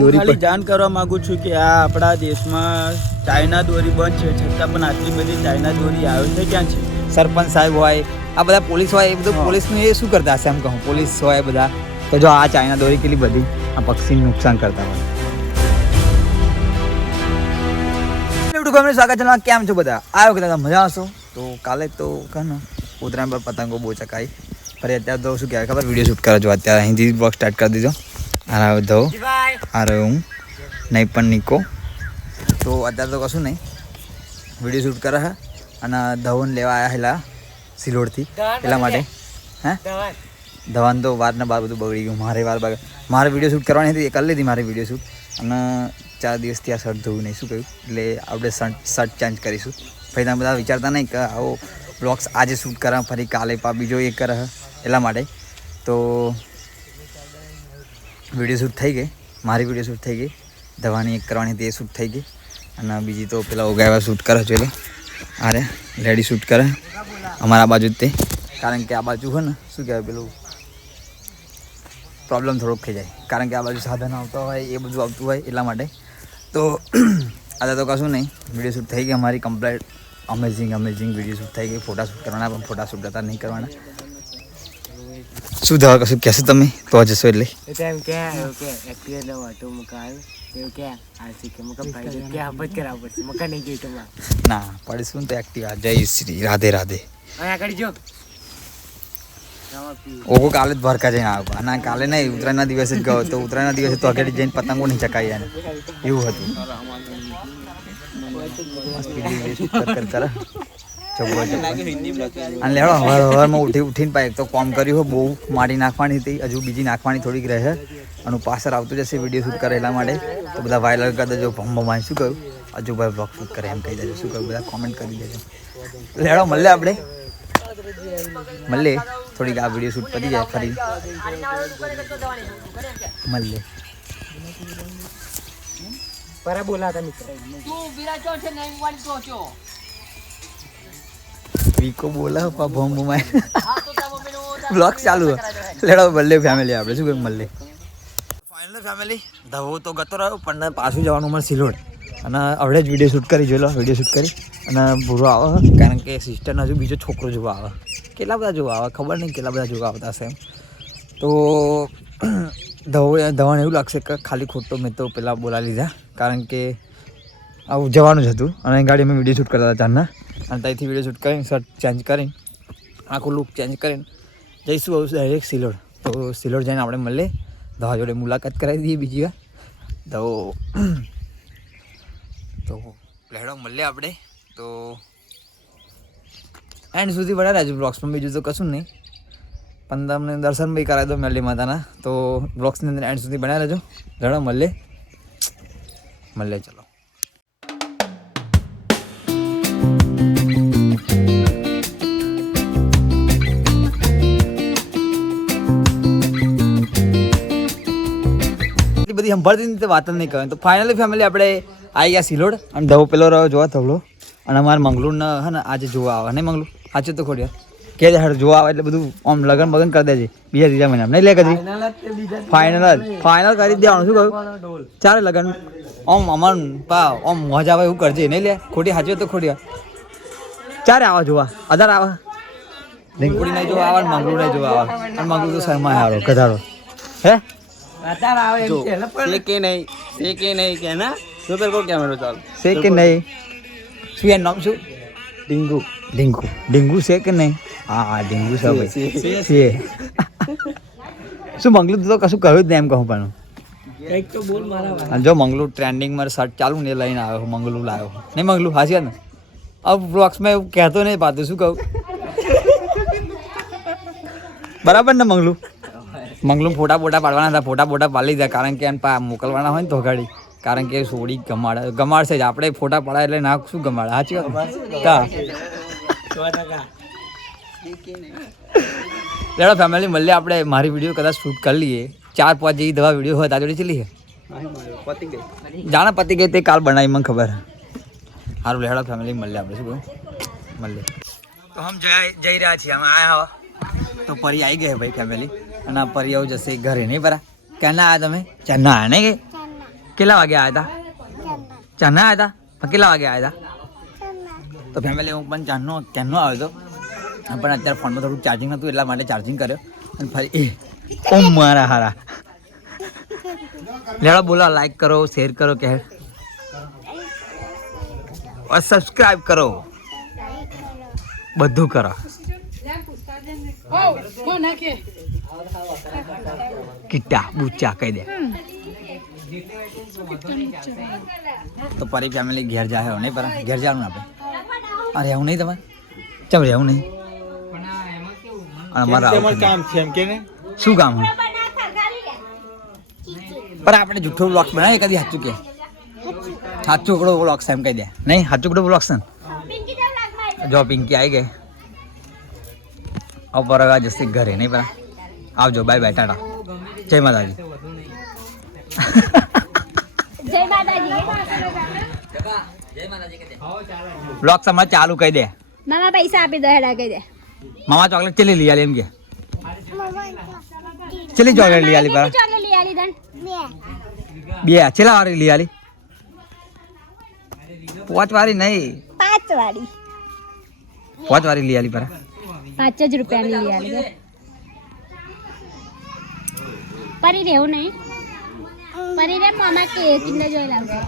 ખાલી જાણ કરવા માંગુ છું કે આ આપણા દેશમાં ચાઇના દોરી બંધ છે, છતાં પણ આટલી બધી ચાઇના દોરી આવે છે ક્યાં છે? સરપંચ સાહેબ હોય, આ બધા પોલીસ હોય, એ બધું પોલીસનું એ શું કરતા હશે? એમ કહું પોલીસ હોય બધા તો જો આ ચાઇના દોરી કેટલી બધી આ પક્ષીને નુકસાન કરતા હોય. સ્વાગત છે. કેમ છો બધા? આવ્યો કે મજા હશો. તો કાલે તો ને ઉત્તરાયણ પર પતંગો બહુ ચકાઈ, ફરી અત્યારે તો શું કહેવાય ખબર, વિડીયો શૂટ કરો છો. અત્યારે અહીંથી બ્લોગ સ્ટાર્ટ કરી દીધો. આ ધો આ રહ્યો હું નહીં પણ નીકો. તો અત્યારે તો કશું નહીં, વિડીયો શૂટ કરે છે અને ધવન લેવા આવ્યા હેલા સિલોડથી એટલા માટે. હે ધવન તો વાર ને બાર બધું બગડી ગયું. મારે વિડીયો શૂટ કરવાની હતી, એ કરી લીધી મારી વિડીયો શૂટ. અને 4 દિવસથી આ શર્ટ ધોવું નહીં, શું કહ્યું, એટલે આપણે શર્ટ ચેન્જ કરીશું. પછી તમે બધા વિચારતા નહીં કે આવો બ્લોગ્સ આજે શૂટ કરે ફરી કાલે બીજો એક કરે એટલા માટે. તો વિડીયો શૂટ થઈ ગઈ, મારી વિડીયો શૂટ થઈ ગઈ, ધવાની એક કરવાની હતી એ શૂટ થઈ ગઈ. અને બીજી તો પેલા ઉગાવ્યા શૂટ કરે છે, એટલે અરે રેડી શૂટ કરે અમારા બાજુ જ તે. કારણ કે આ બાજુ હોય ને શું કહેવાય, પેલું પ્રોબ્લેમ થોડોક થઈ જાય, કારણ કે આ બાજુ સાધન આવતા હોય એ બધું આવતું હોય એટલા માટે. તો આજે તો કશું નહીં, વિડીયો શૂટ થઈ ગઈ અમારી કમ્પ્લીટ. અમેઝિંગ વિડીયો શૂટ થઈ ગઈ. ફોટા શૂટ કરવાના, પણ ફોટા શૂટ હતા નહીં કરવાના. શું થવા કશું કહેશો તમે તો જશો એટલે ના પડીશું તો એક્ટિવા. જય શ્રી રાધે રાધે. ઓકો કાલે જ ભરકા જઈને આવ્યો, અને કાલે નહીં ઉત્તરાયણના દિવસે જ ગયો. તો ઉત્તરાયણના દિવસે તો આગળ જઈને પતંગો નહીં ચકાઈ એને એવું હતું. અને લેવડો હવારમાં ઉઠીને પાછું તો કોમ કર્યું હોય, બહુ માટી નાખવાની હતી, હજુ બીજી નાખવાની થોડીક રહે. અને પાછળ આવતું જશે વિડીયો શૂટ કરે એટલા માટે. તો બધા વાયરલ કરી દેજો. ભમભમાય શું કહ્યું, અજુભાઈ બ્લોગ શૂટ કરે એમ કહી દેજો. શું કહ્યું, બધા કોમેન્ટ કરી દેજો. લેવડો મળે આપણે થોડીક આ વિડીયો શૂટ પતી જાય ફરી મળે. વીકો બોલા ભમભમાય બ્લોગ ચાલુ લેડો મળે ફેમિલી આપણે શું કહ્યું મળે. ફાઇનલ ફેમિલી ધવો તો ગતો રહ્યો, પણ પાછું જવાનું મને સિલોડ. અને હવે જ વિડીયો શૂટ કરી જોઈ લો, વિડીયો શૂટ કરી અને પૂરો આવે, કારણ કે સિસ્ટરનો હજુ બીજો છોકરો જોવા આવે. કેટલા બધા જોવા આવે ખબર નહીં, કેટલા બધા જોવા આવતા હશે એમ. તો ધવાને એવું લાગશે કે ખાલી ખોટો મેં તો પેલા બોલા લીધા, કારણ કે આવું જવાનું જ હતું. અને ગાડી અમે વિડીયો શૂટ કરતા હતા ચારના, અને ત્યાંથી વિડીયો શૂટ કરીને શર્ટ ચેન્જ કરીને આખું લુક ચેન્જ કરીને જઈશું આવું ડાયરેક્ટ સિલોડ. તો સિલોડ જઈને આપણે મળીએ, ધવા જોડે મુલાકાત કરાવી દઈએ બીજી વાર. તો લેડો મળીએ આપણે. તો એન્ડ સુધી બનાવી રહેજો બ્લોગ્સમાં, બીજું તો કશું નહીં, પણ તમને દર્શન બી કરાવી દો મેલી માતાના. તો બ્લોગ્સની અંદર એન્ડ સુધી બનાવી રહેજો. લેડો મળીએ ચલો. બધી સંભાળતી વાત જ નહીં કરવાની. તો ફાઇનલી ફેમિલી આપણે આવી ગયા સિલોડ. અને ધવો પેલો રહ્યો જોવા થવડો, અને અમારે મંગલુરને હે ને આજે જોવા આવે નહીં. મંગલુર સાચું તો ખોડી કે હાર જોવા આવે એટલે બધું આમ લગન બગન કરી દેજે બીજા ત્રીજા મહિનામાં નહીં લે કદી. ફાઇનલ કરી દેવાનું. શું કહ્યું, ચાલે લગન ઓમ અમન પા ઓમ મજા આવે એવું કરજે નહીં લે. ખોટી સાચી તો ખોટી ચારે આવા જોવા અધાર આવે. લીંકુડી નહીં જોવા આવે, મંગલુર નહીં જોવા આવે. અને મંગલુર તો શર્મા હારો ગધાડો હે કે નહીં કે ના તો પેલો કેમેરો ચાલ છે કે નહીં. શું એનું નામ શું? ડીંગુ છે કે નહીં? હા ડીંગુ છે ભાઈ. શું મંગલુર તો કશું કહ્યું જ નહીં એમ કહું પણ. જો મંગલુર ટ્રેન્ડિંગમાં શર્ટ ચાલુ ને લઈને આવ્યો, મંગલુર લાવ્યો નહીં. મંગલુર હાસી ને હવે બ્લોગ્સમાં એવું કહેતો નહીં પાતું. શું કહું બરાબર ને મંગલું ફોટા પાડવાના હતા, ફોટા પાડી લીધા, કારણ કે એને મોકલવાના હોય ને તો ગાડી, કારણ કે સોડી ગમાડશે જ. આપણે ફોટા પડાય એટલે ના શું ગમાડે. સાચી વાત. લેડો ફેમિલી મળીએ આપણે. મારી વિડીયો કદાચ શૂટ કરી લઈએ, 4-5 જેવી દવા વિડીયો હોય તાજોડી ચલી છે જાણે પતી ગઈ તે કાલ બનાવી મને ખબર. સારું લેડો ફેમિલી મળીએ આપણે. શું કહું મળીએ. તો હમ જઈ રહ્યા છીએ અમે આયા તો પરી આવી ગઈ ભાઈ ફેમિલી. અને પરી આવું જશે ઘરે નહીં બરા. ક્યાં ના આવ્યા તમે? ચાર ના આવ્યા નહીં કેટલા વાગે આવ્યા હતા? ચારના આવ્યા હતા? પણ કેટલા વાગે આવ્યા હતા? તો ફેમિલી હું પણ ચારનો આવ્યો હતો, પણ અત્યારે ફોનમાં થોડું ચાર્જિંગ નહોતું એટલા માટે ચાર્જિંગ કર્યો અને ફરી ઓમ મારા હારા. લેડો બોલો, લાઈક કરો, શેર કરો કે સબસ્ક્રાઈબ કરો, બધું કરો. કિટ્ટા બુચ્ચા કહી દે. તો પરી ફેમિલી ઘેર જાય નહીં, પર ઘેર જવાનું આપણે. અરે રહેવું નહીં તમારે? ચમ રહેવું નહીં? કામ છે એમ કે શું કામ? પર આપણે જૂઠો બ્લોગ બનાવીએ કદી સાચું કે સાચું કડો બ્લોગ છે એમ કહી દે. નહીં સાચું કડો બ્લોગ છે ને? જો પિંકી આવી ગઈ. અપરવા જશે ઘરે નહીં પર. આવજો, બાય બાય, ટાટા, જય માતાજી. જય માતાજી. બ્લોગ સમજ ચાલુ કહી દે. મામા પૈસા આપી દો, હેડા કહી દે. મામા ચોકલેટ ચલી લઈ આલી એમ કે ચલી ચોકલેટ લઈ આલી પર ચોકલેટ લઈ આલી દન બે છેલ્લા વાળી લઈ આલી. 5 વાળી નહીં, 5 વાળી 5 વાળી લઈ આલી પર 5 જ રૂપિયાની લઈ આલી. પરી રહેવું નહીં, પરી રે મામા કે કિંડર જોઈ લાવજો.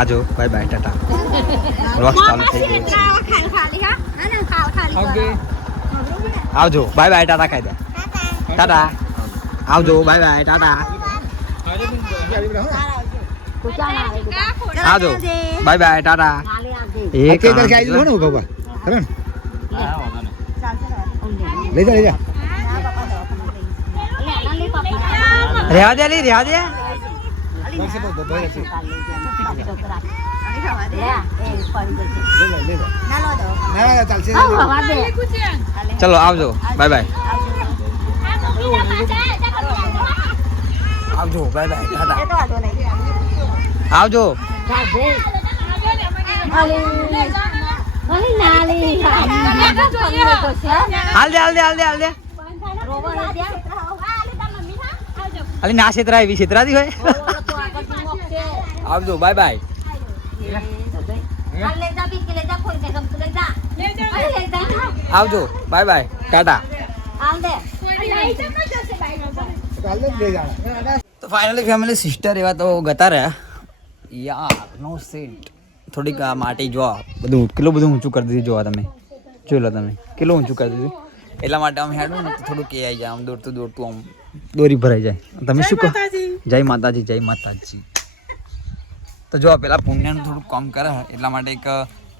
આજો, બાય બાય, ટાટા. બ્લોગ ચાલુ થઈ ગયો. ખાલી હા અને ખાલી આવજો, બાય બાય, ટાટા ખાઈ દે. ટાટા, આવજો, બાય બાય, ટાટા. આવજો, બાય બાય, ટાટા. એક રેવા દે, લી રેવા દે. ચલો આવજો, બાય બાય. આવજો, બાય બાય, ટાટા. આવજો. હાલ દે, હાલ દે, હાલ દે, હાલ દે. અલી ના છેતરા, એવી છેતરાતી હોય. આવજો, બાય બાય. આવજો, બાય બાય, ટાટા. તો ફાઇનલી ફેમિલી સિસ્ટર એવા તો ગતા રહ્યા યાર. નો સીટ થોડીક આ માટી જો બધું કેટલું બધું ઊંચું કરી દીધું. જોવા તમે જોઈ લો, તમે કેટલું ઊંચું કરી દીધું. એટલા માટે આમ હેડું ને તો થોડું કે આવી જાય, આમ દોડતું દોડતું આમ દોરી ભરાઈ જાય. તમે શું કહો? જય માતાજી, જય માતાજી. તો જો પેલા પુણ્યનું થોડુંક કામ કરે એટલા માટે એક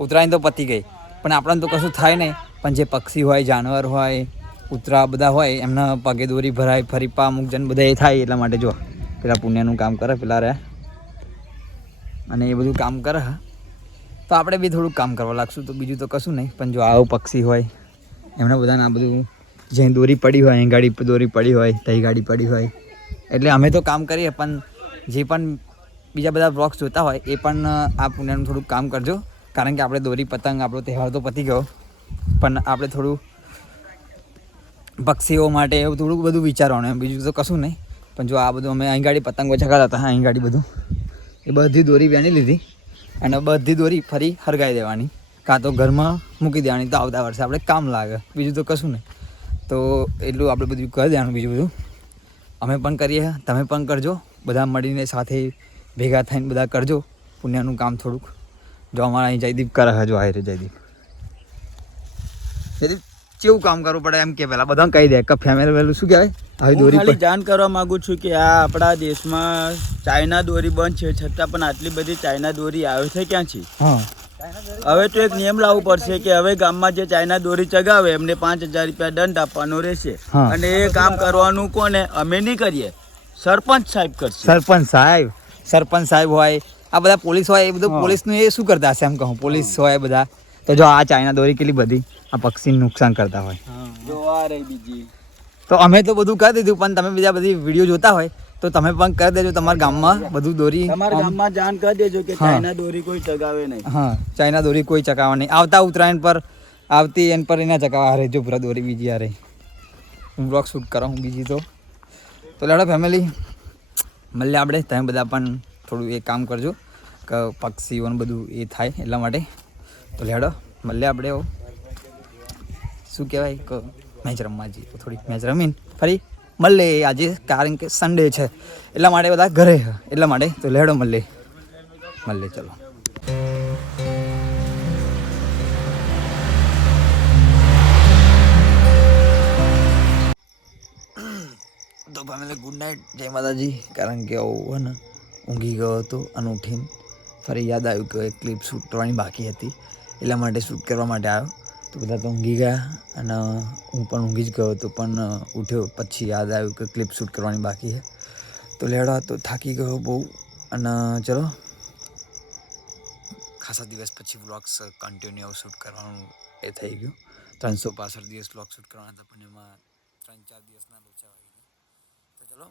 ઉત્તરાયણ તો પતી ગઈ, પણ આપણને તો કશું થાય નહીં. પણ જે પક્ષી હોય, જાનવર હોય, કૂતરા બધા હોય, એમના પગે દોરી ભરાય, ફરીપા અમુક જણ બધા એ થાય. એટલા માટે જો પેલા પુણ્યનું કામ કરે પેલા રહ્યા, અને એ બધું કામ કરે તો આપણે બી થોડુંક કામ કરવા લાગશું. તો બીજું તો કશું નહીં. પણ જો આવું પક્ષી હોય એમને બધાને આ બધું જ્યાં દોરી પડી હોય, અહીં ગાડી દોરી પડી હોય, તઈ ગાડી પડી હોય, એટલે અમે તો કામ કરીએ. પણ જે પણ બીજા બધા બ્લોગ્સ જોતા હોય એ પણ આ પુણ્યનું થોડુંક કામ કરજો. કારણ કે આપણે દોરી પતંગ આપણો તહેવાર તો પતી ગયો, પણ આપણે થોડું પક્ષીઓ માટે એવું થોડુંક બધું વિચારવાનું, બીજું તો કશું નહીં. પણ જો આ બધું અમે અહીં ગાડી પતંગો ચગાતા હતા, અહીં ગાડી બધું એ બધી દોરી વેણી લીધી અને બધી દોરી ફરી હરગાઈ દેવાની, કાં તો ઘરમાં મૂકી દેવાની. તો આવતા વર્ષે આપણે કામ લાગે, બીજું તો કશું નહીં. તો એટલું આપણે બધું કરી દેવાનું. બીજું બધું અમે પણ કરીએ, તમે પણ કરજો, બધા મળીને સાથે ભેગા થઈને બધા કરજો પુણ્યનું કામ થોડુંક. જો અમારા અહીં જયદીપ કરે છે, જો આયરે જયદીપ કેવું કામ કરવું પડે એમ કે પહેલાં બધા કહી દે કે ફેમિલી વહેલું શું કહેવાય. આવી દોરી ખાલી જાણ કરવા માંગુ છું કે આ આપણા દેશમાં ચાઇના દોરી બંધ છે, છતાં પણ આટલી બધી ચાઇના દોરી આવે છે ક્યાંથી? હા, હવે તો એક નિયમ લાવવો પડશે કે હવે ગામમાં જે ચાઇના દોરી ચગાવે એમને 5,000 રૂપિયા દંડ આપવાનો રહેશે. અને એ કામ કરવાનું કોને? અમે નહીં કરીએ, સરપંચ સાહેબ કરશે. સરપંચ સાહેબ હોય, આ બધા પોલીસ હોય, એ બધું પોલીસનું એ શું કરતા હશે એમ કહું. પોલીસ હોય બધા, તો જો આ ચાઇના દોરી કેટલી બધી આ પક્ષીને નુકસાન કરતા હોય. જો આ રહી બીજી. તો અમે તો બધું કરી દીધું, પણ તમે બીજા બધી વિડીયો જોતા હોય તો તમે પણ કરી દેજો. તમારા ગામમાં બધું દોરી, તમારા ગામમાં જાણ કરી દેજો કે ચાઇના દોરી કોઈ ચગાવે નહીં. હા, ચાઇના દોરી કોઈ ચકાવવા નહીં. આવતા ઉત્તરાયણ પર આવતી એન પર એના ચકાવવા રહે. જો પૂરા દોરી બીજી આ રહી. હું બ્લોગ શૂટ કરાવું બીજી તો લેડો ફેમિલી મળીએ આપણે. તમે બધા પણ થોડું એ કામ કરજો કે પક્ષીઓને બધું એ થાય એટલા માટે. તો લેડો મળીએ આપણે. શું કહેવાય કે મેચ રમવા જઈએ તો થોડી મેચ રમીને ફરી મળીએ આજે, કારણ કે સન્ડે છે એટલા માટે બધા ઘરે છે એટલા માટે. તો લેડો મળીએ ચલો. તો ફેમિલી ગુડ નાઇટ, જય માતાજી. કારણ કે આવું હે ને ઊંઘી ગયો હતો અને ઉઠીને ફરી યાદ આવ્યું કે ક્લિપ શૂટ કરવાની બાકી હતી એટલા માટે શૂટ કરવા માટે આવ્યો. તો બધા તો ઊંઘી ગયા અને હું પણ ઊંઘી જ ગયો હતો, પણ ઉઠ્યો પછી યાદ આવ્યું કે ક્લિપ શૂટ કરવાની બાકી છે. તો લેડો તો થાકી ગયો બહુ અને ચલો ખાસા દિવસ પછી વ્લોગ્સ કન્ટિન્યુ શૂટ કરવાનું એ થઈ ગયું. 365 દિવસ વ્લોગ શૂટ કરવાના હતા પણ એમાં 3-4 દિવસના લોચા વાગી ગયા. તો ચલો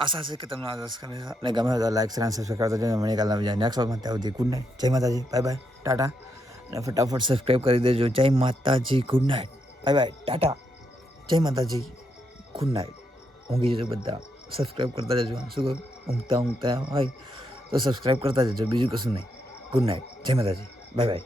આશા છે કે તમને આ દસ અને ગમે તો લાઈક શેર અને સબસ્ક્રાઈબ કરતા જજો. મને કાલના બીજા નેક્સ્ટ વ્લોગમાં ત્યાં સુધી ગુડ નાઇટ, જય માતાજી, બાય બાય, ટાટા. અને ફટાફટ સબસ્ક્રાઈબ કરી દેજો. જય માતાજી, good night, bye bye, Tata, જય માતાજી, ગુડ નાઇટ. ઊંઘી જજો બધા, સબસ્ક્રાઈબ કરતા જજો. શું કહું, ઊંઘતા હોય તો સબસ્ક્રાઈબ કરતા જજો, બીજું કશું નહીં. ગુડ નાઇટ, જય માતાજી, બાય બાય.